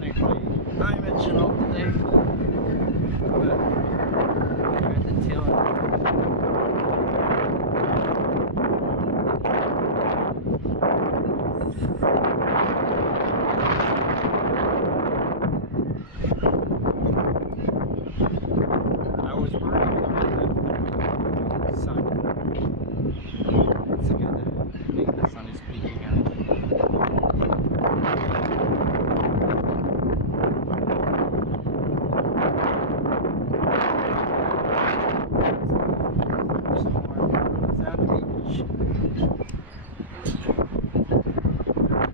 Thankfully, not much at all today, but we're at the tail end. I was worried about the sun. It's good. I think the sun is peeking out. Somewhere. It's at the beach.